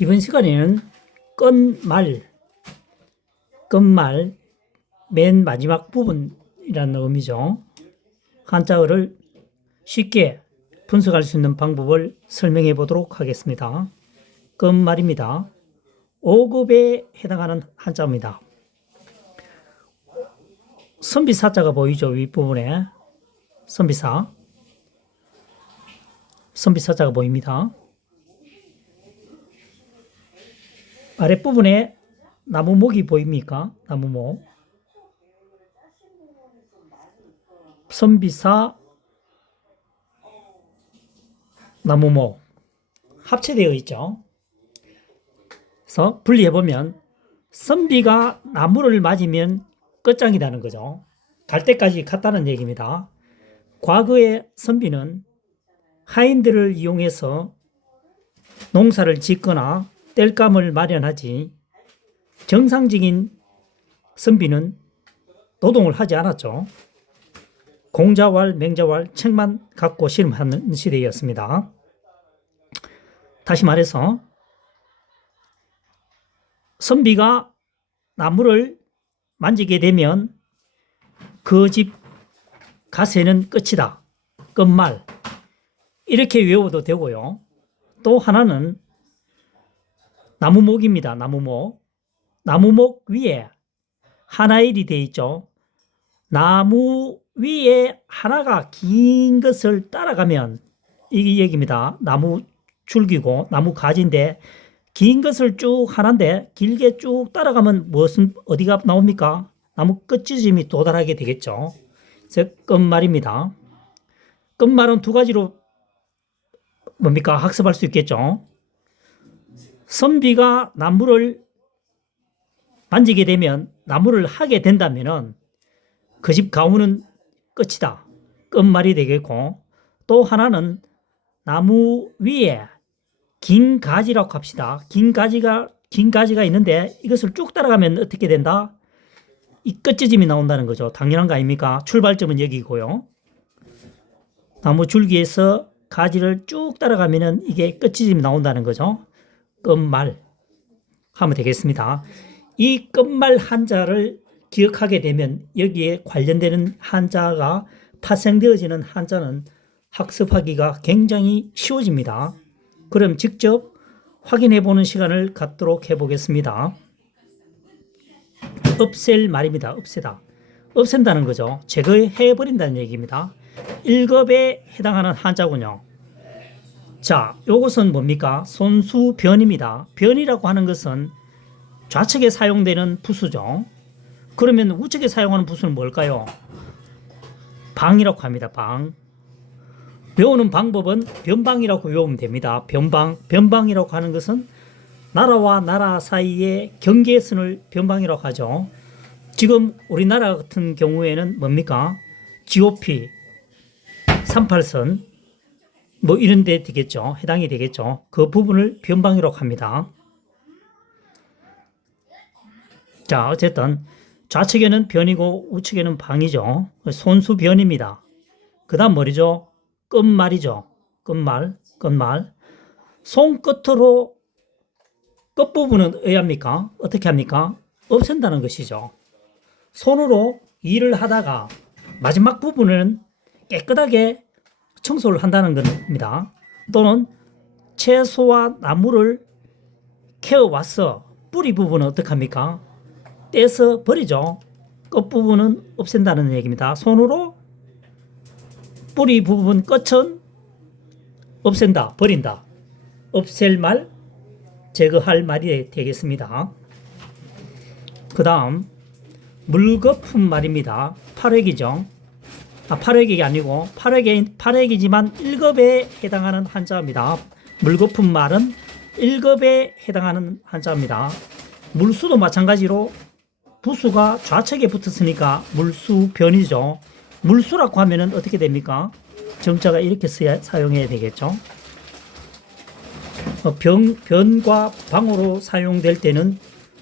이번 시간에는 끝말 맨 마지막 부분이라는 의미죠. 한자어를 쉽게 분석할 수 있는 방법을 설명해 보도록 하겠습니다. 끝말입니다. 5급에 해당하는 한자입니다. 선비사자가 보이죠? 윗부분에 선비사자가 보입니다. 아랫부분에 나무목이 보입니까? 나무목. 선비사, 나무목. 합체되어 있죠. 그래서 분리해보면 선비가 나무를 맞으면 끝장이라는 거죠. 갈 때까지 갔다는 얘기입니다. 과거의 선비는 하인들을 이용해서 농사를 짓거나 땔감을 마련하지 정상적인 선비는 노동을 하지 않았죠. 공자왈, 맹자왈, 책만 갖고 씨름하는 시대였습니다. 다시 말해서 선비가 나무를 만지게 되면 그 집 가세는 끝이다. 끝말. 이렇게 외워도 되고요. 또 하나는 나무목입니다. 나무목. 나무목 위에 하나일이 되어 있죠. 나무 위에 하나가 긴 것을 따라가면 이 얘기입니다. 나무 줄기고 나무 가지인데 긴 것을 쭉 하나인데 길게 쭉 따라가면 무슨 어디가 나옵니까? 나무 끝지점이 도달하게 되겠죠. 그래서 끝말입니다. 끝말은 두 가지로 뭡니까? 학습할 수 있겠죠. 선비가 나무를 만지게 되면 나무를 하게 된다면은 그 집 가문은 끝이다. 끝말이 되겠고, 또 하나는 나무 위에 긴 가지라고 합시다. 긴 가지가 있는데 이것을 쭉 따라가면 어떻게 된다? 이 끝지점이 나온다는 거죠. 당연한 거 아닙니까? 출발점은 여기고요. 나무 줄기에서 가지를 쭉 따라가면은 이게 끝지점이 나온다는 거죠. 끝말 하면 되겠습니다. 이 끝말 한자를 기억하게 되면 여기에 관련되는 한자가 파생되어지는 한자는 학습하기가 굉장히 쉬워집니다. 그럼 직접 확인해 보는 시간을 갖도록 해보겠습니다. 없앨 말입니다. 없애다. 없앤다는 거죠. 제거해버린다는 얘기입니다. 1급에 해당하는 한자군요. 자, 요것은 뭡니까? 손수변입니다. 변이라고 하는 것은 좌측에 사용되는 부수죠. 그러면 우측에 사용하는 부수는 뭘까요? 방이라고 합니다. 방. 외우는 방법은 변방이라고 외우면 됩니다. 변방이라고 하는 것은 나라와 나라 사이의 경계선을 변방이라고 하죠. 지금 우리나라 같은 경우에는 뭡니까? GOP, 38선 뭐 이런 데 되겠죠. 해당이 되겠죠. 그 부분을 변방이라고 합니다. 자, 어쨌든 좌측에는 변이고 우측에는 방이죠. 손수변입니다. 그 다음 뭐죠? 끝말이죠. 끝말. 손끝으로 끝부분은 어떻습니까? 어떻게 합니까? 없앤다는 것이죠. 손으로 일을 하다가 마지막 부분은 깨끗하게 청소를 한다는 겁니다. 또는 채소와 나무를 캐어와서 뿌리 부분은 어떻게 합니까? 떼서 버리죠. 끝부분은 없앤다는 얘기입니다. 손으로 뿌리 부분 끝은 없앤다, 버린다. 없앨 말, 제거할 말이 되겠습니다. 그 다음 물거품 말입니다. 8획이죠. 8획이 아니고 8획이지만 1급에 해당하는 한자입니다. 물거품 말은 1급에 해당하는 한자입니다. 물수도 마찬가지로 부수가 좌측에 붙었으니까 물수변이죠. 물수라고 하면은 어떻게 됩니까? 정자가 이렇게 사용해야 되겠죠. 변과 방으로 사용될 때는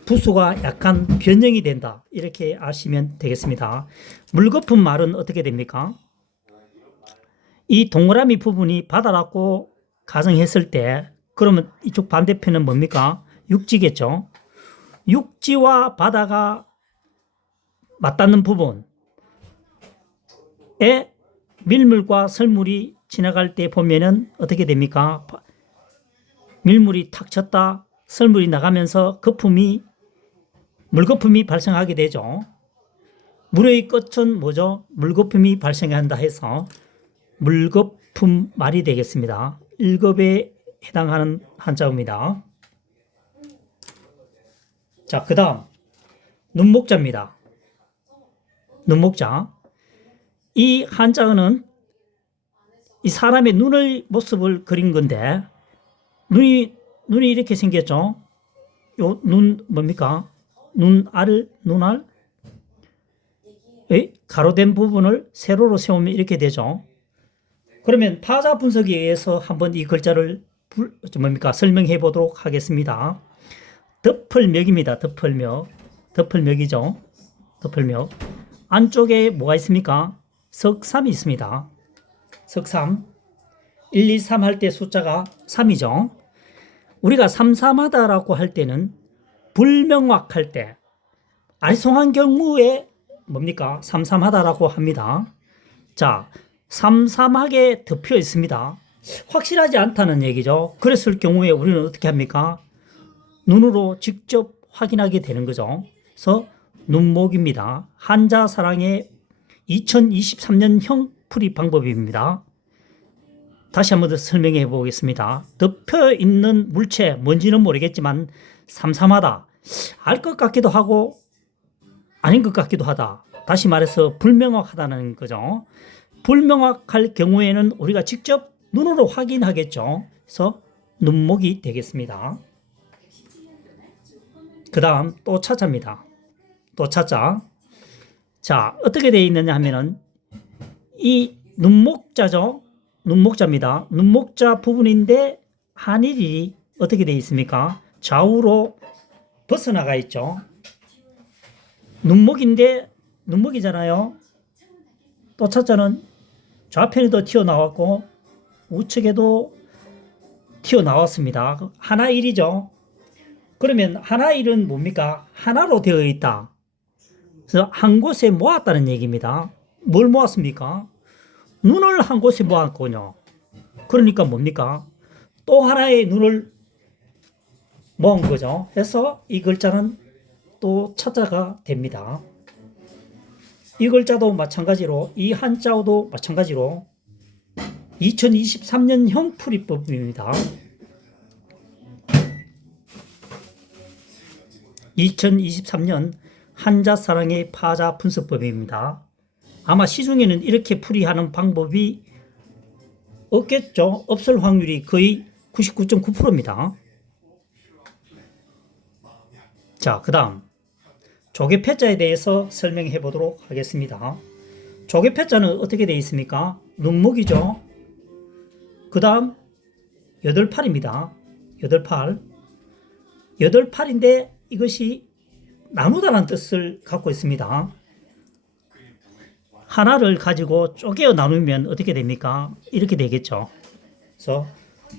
부수가 약간 변형이 된다. 이렇게 아시면 되겠습니다. 물거품 말은 어떻게 됩니까? 이 동그라미 부분이 바다라고 가정했을 때 그러면 이쪽 반대편은 뭡니까? 육지겠죠. 육지와 바다가 맞닿는 부분에 밀물과 설물이 지나갈 때 보면은 어떻게 됩니까? 밀물이 탁 쳤다 설물이 나가면서 물거품이 발생하게 되죠. 물의 끝은 뭐죠? 물거품이 발생한다 해서 물거품 말이 되겠습니다. 1급에 해당하는 한자어입니다. 자, 그 다음 눈목자입니다. 눈목자. 이 한자어는 이 사람의 눈의 모습을 그린 건데 눈이 이렇게 생겼죠. 요 눈 뭡니까? 눈알 가로된 부분을 세로로 세우면 이렇게 되죠. 그러면 파자 분석에 의해서 한번 이 글자를 설명해 보도록 하겠습니다. 덮을멱입니다. 덮을멱이죠. 덮을멱. 안쪽에 뭐가 있습니까? 석삼이 있습니다. 석삼. 1, 2, 3 할 때 숫자가 3이죠. 우리가 삼삼하다라고 할 때는 불명확할 때 아리송한 경우에 뭡니까? 삼삼하다라고 합니다. 자, 삼삼하게 덮여 있습니다. 확실하지 않다는 얘기죠. 그랬을 경우에 우리는 어떻게 합니까? 눈으로 직접 확인하게 되는 거죠. 그래서 눈목입니다. 한자사랑의 2023년형 풀이 방법입니다. 다시 한번 더 설명해 보겠습니다. 덮여 있는 물체, 뭔지는 모르겠지만 삼삼하다. 알 것 같기도 하고 아닌 것 같기도 하다. 다시 말해서 불명확하다는 거죠. 불명확할 경우에는 우리가 직접 눈으로 확인하겠죠. 그래서 눈목이 되겠습니다. 그 다음 또 차자입니다. 또 차자. 자, 어떻게 되어 있느냐 하면은 이 눈목자죠. 눈목자입니다. 눈목자 부분인데 한일이 어떻게 되어 있습니까? 좌우로 벗어나가 있죠. 눈목인데 눈목이잖아요. 또 차자는 좌편에도 튀어나왔고 우측에도 튀어나왔습니다. 하나일이죠. 그러면 하나일은 뭡니까? 하나로 되어 있다. 그래서 한 곳에 모았다는 얘기입니다. 뭘 모았습니까? 눈을 한 곳에 모았군요. 그러니까 뭡니까? 또 하나의 눈을 모은 거죠. 해서 이 글자는 또 차자가 됩니다. 이 글자도 마찬가지로 이 한자어도 마찬가지로 2023년형 풀이법입니다. 2023년 한자사랑의 파자 분석법입니다. 아마 시중에는 이렇게 풀이하는 방법이 없겠죠. 없을 확률이 거의 99.9%입니다. 자, 그 다음 조개패자에 대해서 설명해 보도록 하겠습니다. 조개패자는 어떻게 되어 있습니까? 눈목이죠. 그 다음 8팔입니다. 8팔. 8팔인데 이것이 나누다라는 뜻을 갖고 있습니다. 하나를 가지고 쪼개어 나누면 어떻게 됩니까? 이렇게 되겠죠. 그래서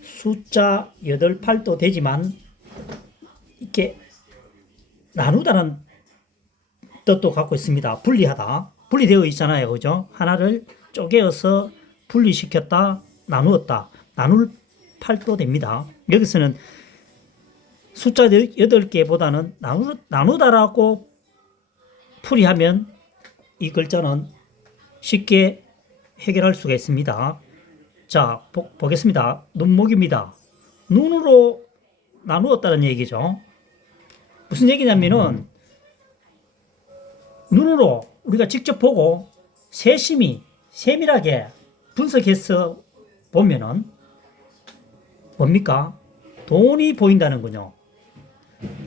숫자 8팔도 되지만 이렇게 나누다는 뜻도 갖고 있습니다. 분리하다. 분리되어 있잖아요. 그죠? 하나를 쪼개어서 분리시켰다, 나누었다. 나눌 팔도 됩니다. 여기서는 숫자 8개보다는 나누다라고 풀이하면 이 글자는 쉽게 해결할 수가 있습니다. 자, 보겠습니다. 눈목입니다. 눈으로 나누었다는 얘기죠. 무슨 얘기냐면은 눈으로 우리가 직접 보고 세밀하게 분석해서 보면은 뭡니까? 돈이 보인다는 거죠.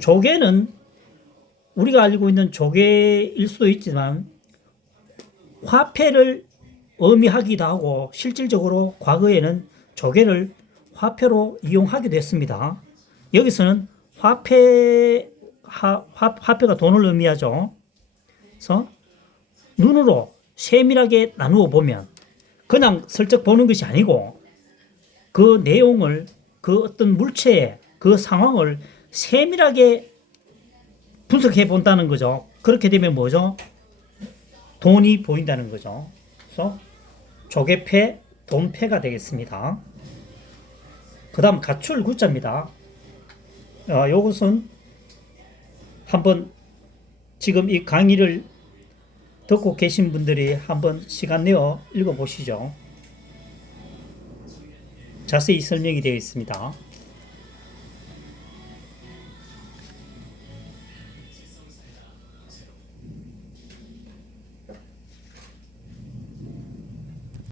조개는 우리가 알고 있는 조개일 수도 있지만 화폐를 의미하기도 하고 실질적으로 과거에는 조개를 화폐로 이용하기도 했습니다. 여기서는 화폐가 돈을 의미하죠. 그래서 눈으로 세밀하게 나누어 보면 그냥 슬쩍 보는 것이 아니고 그 내용을 그 어떤 물체의 그 상황을 세밀하게 분석해 본다는 거죠. 그렇게 되면 뭐죠? 돈이 보인다는 거죠. 그래서 조개패, 돈패가 되겠습니다. 그 다음 가출 구자입니다. 요것은 한번 지금 이 강의를 듣고 계신 분들이 한번 시간 내어 읽어보시죠. 자세히 설명이 되어 있습니다.